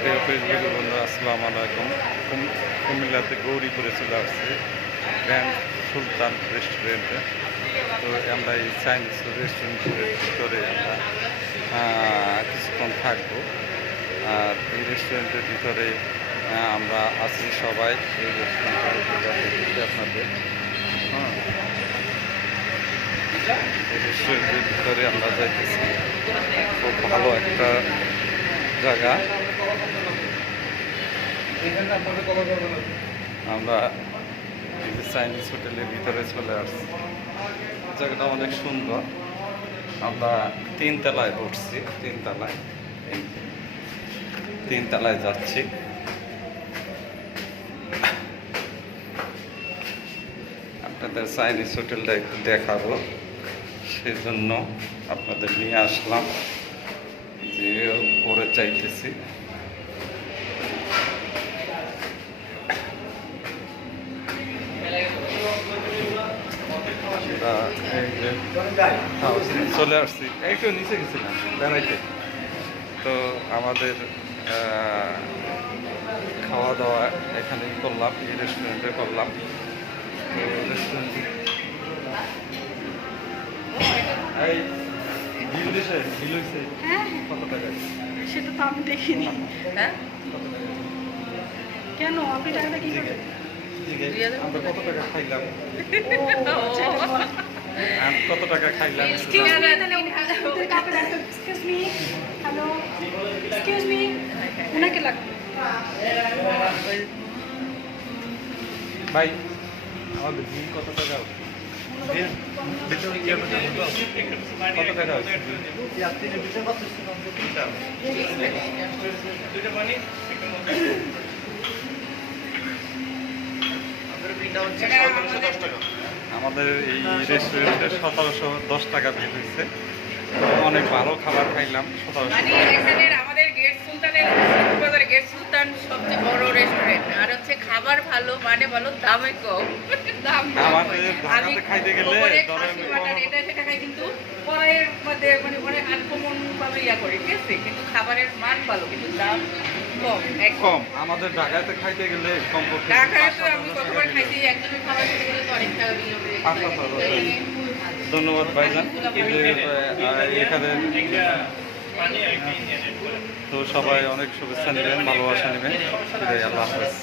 প্রিয় ফেসবুকের বন্ধুরা আসসালামু আলাইকুম। কুমিল্লাতে গৌরীপুরে চলে আসছে গ্র্যান্ড সুলতান রেস্টুরেন্টে। তো আমরা এই চাইনিজ রেস্টুরেন্টের ভিতরে আমরা কিছুক্ষণ থাকবো। আর এই রেস্টুরেন্টের ভিতরে আমরা আছি সবাই। এই রেস্টুরেন্টের আপনাদের এই রেস্টুরেন্টের ভিতরে আমরা যাইতেছি। খুব ভালো একটা জায়গা। আমরা চাইনিজ হোটেলের ভিতরে চলে আসছি। জায়গাটা অনেক সুন্দর। আমরা তিনতলায় উঠছি, তিনতলায় যাচ্ছি। আপনাদের চাইনিজ হোটেলটা একটু দেখাবো, সেজন্য আপনাদের নিয়ে আসলাম। যে উপরে চাইতেছি চলে আসছি, একটু নিচে গেছিলাম বেড়াইতে। তো আমাদের খাওয়া দাওয়া এখানেই করলাম, এই রেস্টুরেন্টে করলাম। তো রেস্টুরেন্টে কত টাকা? সেটা তো আমি দেখিনি। হ্যাঁ, কেন আপনি টাকাটা কি করবেন? আমরা কত টাকা খাইলাম? কত টাকা খাইলাম? ওনাকে লাগবে ভাই, আমাদের বিল কত টাকা? কত টাকা হচ্ছে? আমাদের এই রেস্টুরেন্টে 1710 টাকা বিল হয়েছে। অনেক ভালো খাবার খাইলাম। 1700 আমাদের গেট সুলতানের গেট সুলতান সবচেয়ে বড় রেস্টুরেন্ট। আর হচ্ছে খাবার ভালো, মানে ভালো, দামে কম। আমাদের ঢাকাতে খাইতে গেলে এটা সেটা খাই, কিন্তু কড়াইয়ের মধ্যে মানে অনেক আনকমন ভাবে করে, ঠিক আছে, কিন্তু খাবারের মান ভালো, কিন্তু দাম কম। কম আমাদের ঢাকাতে খাইতে গেলে কম পড়ছে। ঢাকায় তো আমি কতবার খাইছি, একজনের খাবার খেতে গেলে তো অনেক টাকা বিল হবে। ধন্যবাদ ভাইজান। এখানে তো সবাই অনেক শুভেচ্ছা নেবেন, ভালোবাসা নেবেন। আল্লাহ হাফেজ।